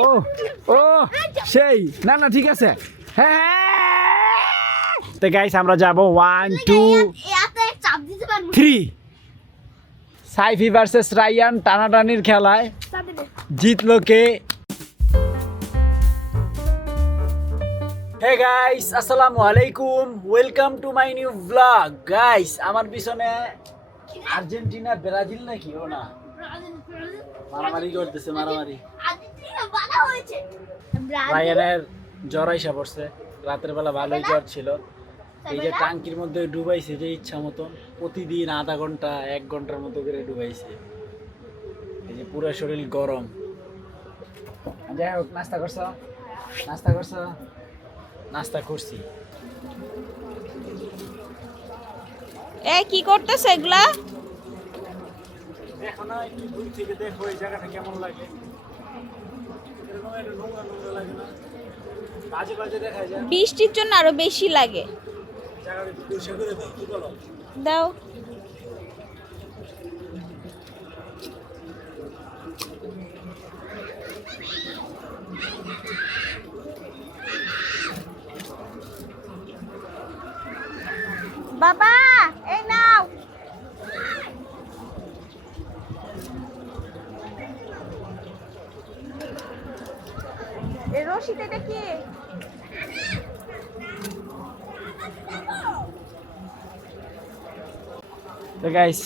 ও ও সেই না না ঠিক আছে হ্যাঁ তো গাইস আমরা যাব 1 2 3 সাইফি ভার্সেস রায়ান টানাটানির খেলায় জিতলো কে হে গাইস আসসালামু আলাইকুম welcome to my new blog guys আমার পিছনে আর্জেন্টিনা ব্রাজিল নাকি ও না মারামারি করতেছে মারামারি রায়ানের জ্বর আইসা পড়ছে রাতের বেলা ভালোই জ্বর ছিল এই যে টাঙ্কির মধ্যে ডুবাইছে যে ইচ্ছা মতন প্রতিদিন আধা ঘন্টা 1 ঘন্টার মতো করে ডুবাইছে এই যে পুরো শরীর গরম যাই হোক নাস্তা করছো নাস্তা করছি এ কি করতেছ এগুলা দেখো না একটু দূর থেকে দেখো এই জায়গাটা কেমন লাগে এরকম একটা নোংরা নোংরা লাগে না বাজে বাজে দেখা যায় বৃষ্টির জন্য আরো বেশি লাগে জায়গাটা একটু পরিষ্কার করে দাও কি বলো দাও বাবা এই নাও এই রশিদ এটা কি তো গাইস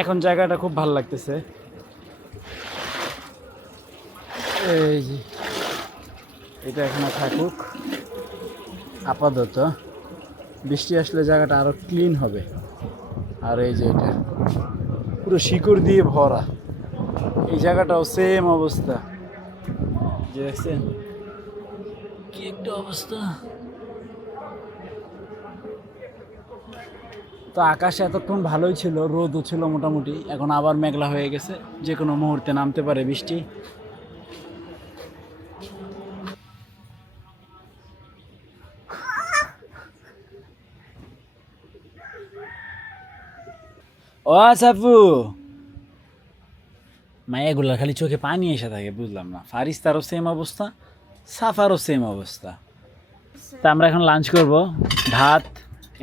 এখন জায়গাটা খুব ভালো লাগতেছে এই যে এটা এখনো থাকুক আপাতত বৃষ্টি আসলে জায়গাটা আরো ক্লিন হবে আর এই যে এটা পুরো শিকড় দিয়ে ভরা এই জায়গাটাও সেম অবস্থা যে দেখছেন কি একটা অবস্থা তো আকাশ এতক্ষণ ভালোই ছিল রোদও ছিল মোটামুটি এখন আবার মেঘলা হয়ে গেছে যে কোনো মুহূর্তে নামতে পারে বৃষ্টি ও সাফু মায়াগুলার খালি চোখে পানি এসে থাকে বুঝলাম না ফারিস্তারও সেম অবস্থা সাফারও সেম অবস্থা তা আমরা এখন লাঞ্চ করব ভাত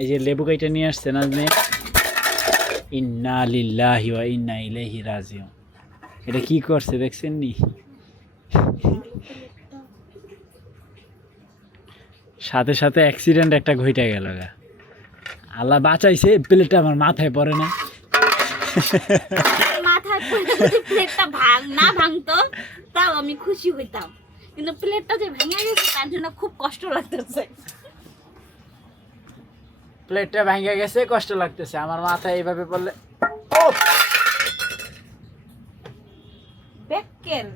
এই যে লেবু কাইটা নিয়ে আসছে না ইন্না লিল্লাহি ওয়া ইন্না ইলাইহি রাজিউন এটা কি করছে দেখছেন নি সাথে সাথে অ্যাক্সিডেন্ট একটা ঘটে গেল আল্লাহ বাঁচাইছে প্লেটটা আমার মাথায় পড়ে না মাথায় পড়ে যদি প্লেটটা না ভাঙতো তাও আমি খুশি হইতাম কিন্তু প্লেটটা যে ভেঙে গেছে তার জন্য খুব কষ্ট লাগতেছে প্লেটটা ভেঙে গেছে কষ্ট লাগতেছে আমার মাথায় এইভাবে পড়লে বেকেন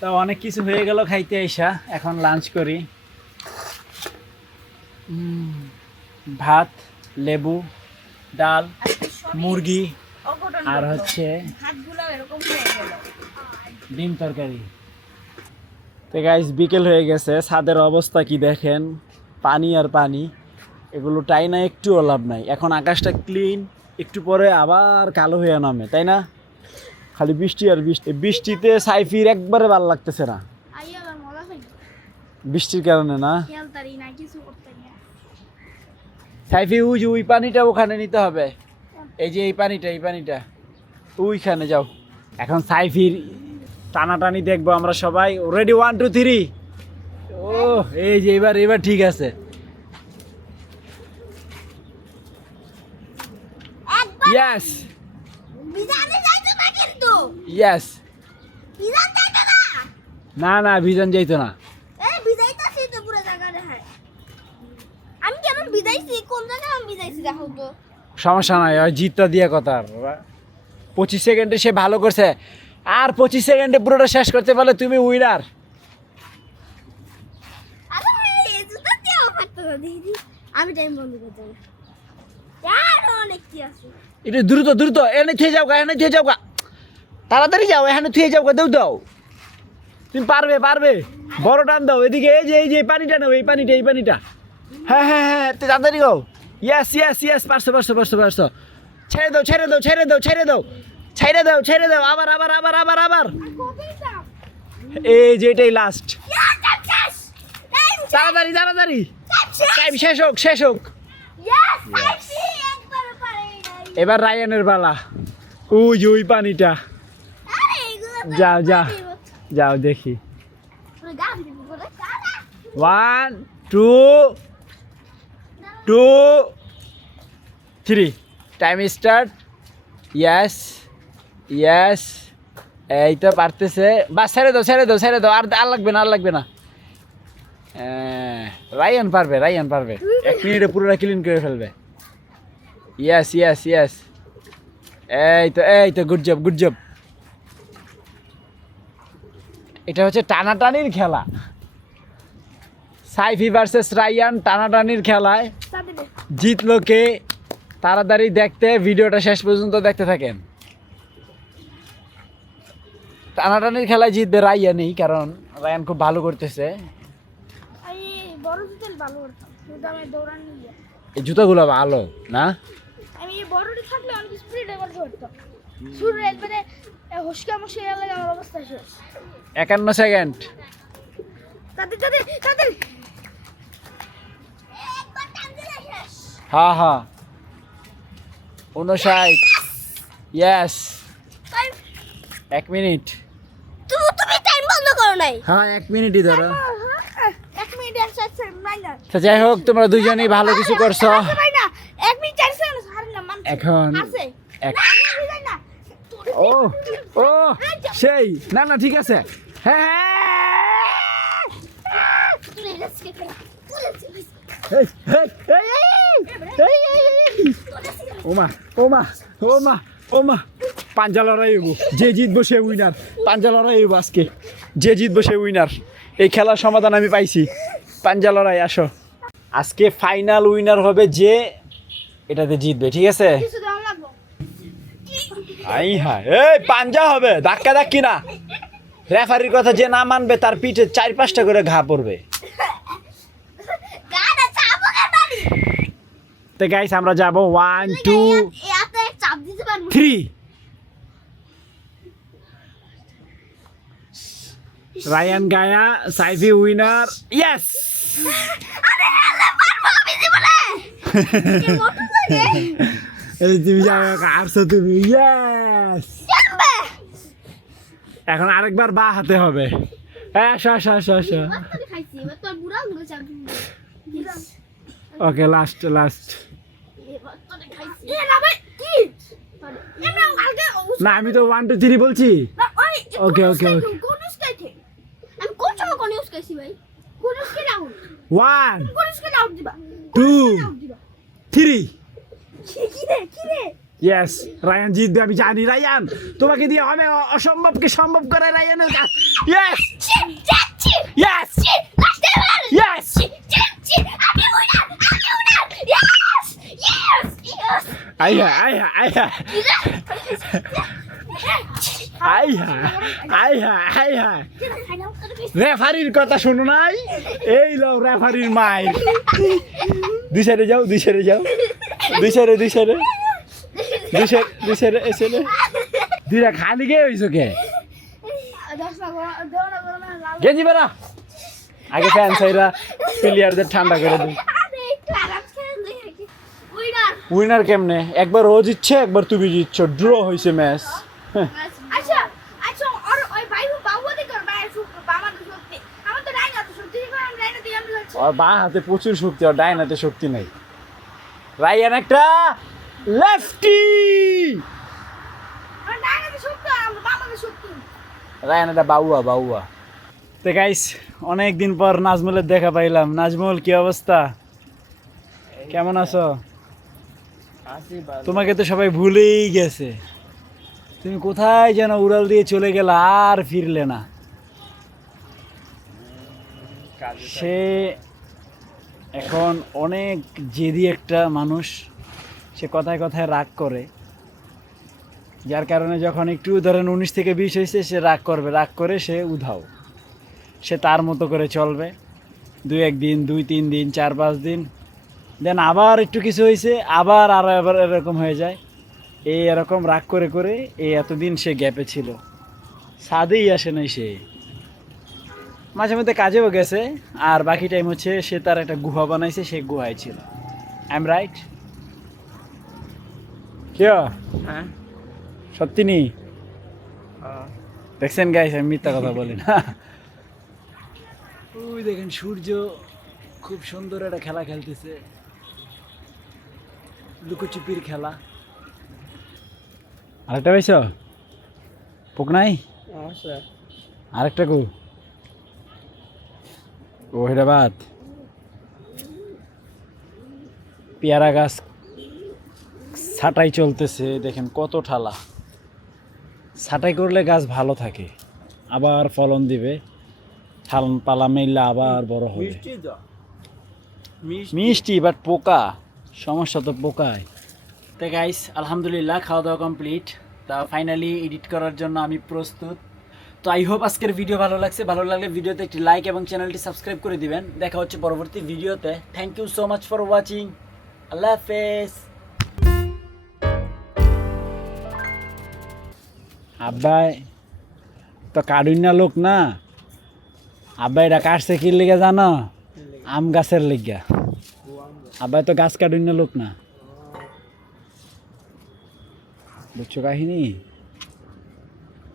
তা অনেক কিছু হয়ে গেল খাইতে আইসা এখন লাঞ্চ করি ভাত লেবু ডাল মুরগি আর হচ্ছে হাতগুলো এরকম হয়ে গেল ডিম তরকারি তো গাইস বিকেল হয়ে গেছে ছাদের অবস্থা কি দেখেন পানি আর পানি এগুলো টাইনা একটুও লাভ নাই এখন আকাশটা ক্লিন একটু পরে আবার কালো হয়ে নামে তাই না খালি বৃষ্টি আর বৃষ্টি বৃষ্টিতে সাইফির একবারে ভালো লাগতেছে না বৃষ্টির কারণে না সাইফি ওই যে ওই পানিটা ওখানে নিতে হবে এই যে এই পানিটা ওইখানে যাও এখন সাইফির টানাটানি দেখবো আমরা সবাই রেডি 1 2 3 ও এই যে এবার ঠিক আছে ইয়েস ইয়েস না না ভিজন যাইতো না সমস্যা নাই ওই জিতটা দিয়ে কথা 25 সেকেন্ডে সে ভালো করছে আর 25 সেকেন্ডে পুরোটা শেষ করতে পারলে তুমি উইনার এটা দ্রুত এনে থুয়ে যাও গা তাড়াতাড়ি যাও এখানে থুয়ে যাও গা দাও তুমি পারবে বড় টান দাও এদিকে এই যে পানিটা নাও এই পানিটা হ্যাঁ তাড়াতাড়ি গাও ইয়েস পারছো ছেড়ে দাও আবার এই যে এটাই লাস্ট। তাড়াতাড়ি তাড়াতাড়ি, টাইম শেষ হোক। এবার রায়ানের পালা। ওই পানিটা, যাও দেখি। 1 2 2 3 টাইম স্টার্ট। ইয়েস এই তো পারতেছে। বাস ছেড়ে দাও আর লাগবে না। রায়ান পারবে 1 মিনিটে পুরোটা ক্লিন করে ফেলবে। ইয়েস এই তো গুড জব। এটা হচ্ছে টানাটানির খেলা। সাইফি ভার্সেস রায়ান টানাটানির খেলায় জিতলো কে? তাড়াতাড়ি দেখতে, ভিডিওটা শেষ পর্যন্ত দেখতে থাকেন। টানাটানির খেলায় জিতবে রায়ানই, কারণ রায়ান খুব ভালো করতেছে। এই জুতাগুলো ভালো না? আমি বড়টি থাকলে অনেক স্পিডে করতে পারতাম। শুরু একবারে হুশকা মুশে গেলে আমার অবস্থা শেষ। 51 সেকেন্ড। তাদের একবার টান দিলে শেষ। হ্যাঁ 59। Yes 1 minute. তুমি টাইম বন্ধ করো নাই। হ্যাঁ 1 মিনিটই ধরো। 1 মিনিট আর 4 সেকেন্ড মাইনা। তো যাই হোক, তোমরা দুজনেই ভালো কিছু করছো। ভাই না 1 মিনিট 4 সেকেন্ড হার না মান। এখন আছে না ও সেই না ঠিক আছে। হ্যাঁ তুই রেস্কে খেলা। ওমা পাঞ্জা লড়াই হইব। যে জিতবো সে উইনার। পাঞ্জা লড়াই হইব আজকে। যে জিতবো সে উইনার। এই খেলার সমাধান আমি পাইছি। পাঞ্জা লড়াই, আসো। আজকে ফাইনাল উইনার হবে যে এটাতে জিতবে, ঠিক আছে? কিছু দাম লাগবে। এই পাঞ্জা হবে, ধাক্কি না। রেফারির কথা যে না মানবে তার পিঠে 4-5টা করে ঘা পড়বে। গানা চাপো গানি। তো গাইস আমরা যাব 1 2 এতে চাপ দিতে পারবো। 3। রায়ান গায়া, সাইফি উইনার। ইয়েস আরে হেলে পারবো আমি জীবনে। কি মোটর লাগে। এই তুমি যাও, আসছো তুমি। ইয়েস জানবে। এখন আরেকবার বা হাতে হবে। আসো বাচ্চাকে খাইছি এবার তো বুড়া হয়ে গেছে আমি। ওকে লাস্ট এ বাচ্চাকে খাইছি। এ না ভাই কি? এমন আগে না, আমি তো 1 2 3 বলছি। না ওই ওকে কোন স্কাইতে আমি কোন সময় কোন স্কাইছি ভাই কোন স্কাই আউট 1 কোন স্কাই আউট দিবা 2 3। কি রে ইয়েস রায়ান জিতবে, আমি জানি। রায়ান তোমাকে দিয়ে হবে অসম্ভবকে সম্ভব করে রায়ানের কাজ। ইয়েস যাচ্ছি ইয়েস লাস্টে বার ইয়েস আমি উইনার ইয়েস আইহা রেফারির কথা শোনো নাই? এই লও রেফারির মাইর। দুই সাইডে যাও এসে দুইটা খালি গে হইছো কে? গেঞ্জি বেড়া আগে, ফ্যান সাইরা প্লেয়ারদের ঠান্ডা করে দিই। উইনার কেমনে? একবার ও জিতছে, একবার তুমি জিতছো, ড্র হয়েছে ম্যাচ। আচ্ছা আর ওই ভাই বাবু দেখো ভাই বাবা তো সত্যি আমার তো রাইনা তো সত্যি আমি রাইনা দিয়ে আমি যাচ্ছি আর বাঁ হাতে প্রচুর শক্তি, আর ডাইন হাতে শক্তি নেই। রায়ান একটা লেফটি। আমার রাইনা তো সত্যি আমার বাবা তো সত্যি রায়ান একটা বাউয়া। তো গাইস অনেক দিন পর নাজমুলের দেখা পাইলাম। নাজমুল কি অবস্থা? কেমন আছো? তোমাকে তো সবাই ভুলেই গেছে। তুমি কোথায় যেন উড়াল দিয়ে চলে গেলে, আর ফিরলে না। সে এখন অনেক জেদি একটা মানুষ। সে কথায় রাগ করে, যার কারণে যখন একটু ধরেন 19 থেকে 20 হয়েছে, সে রাগ করে সে উধাও। সে তার মতো করে চলবে 2-1 দিন, 2-3 দিন, 4-5 দিন, দেন আবার একটু কিছু হয়েছে, আবার এরকম হয়ে যায়। এরকম রাগ করে এই এতদিন সে গ্যাপে ছিল, ছাদেই আসে নাই সে। মাঝে মধ্যে কাজেও গেছে, আর বাকি টাইম হচ্ছে সে তার একটা গুহা বানাইছে, সে গুহায় ছিল। I am right? কেউ হ্যাঁ সত্যি নি? দেখছেন গাইস, আমি মিথ্যা কথা বলি না। ওই দেখেন সূর্য খুব সুন্দর একটা খেলা খেলতেছে, লুকোচুপির খেলা। আরেকটা পাইছ? পোক নাই? আরেকটা কু? ও হেরাবাদ। পেয়ারা গাছ ছাঁটাই চলতেছে, দেখেন কত ঠালা। ছাঁটাই করলে গাছ ভালো থাকে, আবার ফলন দিবে, পালা মেললে আবার বড় হবে। মিষ্টি বাট পোকা, সমস্যা তো পোকায়। তো গাইস আলহামদুলিল্লাহ খাওয়া দাওয়া কমপ্লিট। তা ফাইনালি এডিট করার জন্য আমি প্রস্তুত। তো আই হোপ আজকের ভিডিও ভালো লাগছে। ভালো লাগলে ভিডিওতে একটি লাইক এবং চ্যানেলটি সাবস্ক্রাইব করে দিবেন। দেখা হচ্ছে পরবর্তী ভিডিওতে। Thank you so much for watching. আল্লাহ হাফেজ। আব্বাই তো কাডুইনা লোক না, আব্বাই এটা কাটছে কি লেগে জানো? আম গাছের লেগা। আব্বাই তো গাছ কাডুইনা লোক না, বুঝছো কাহিনী?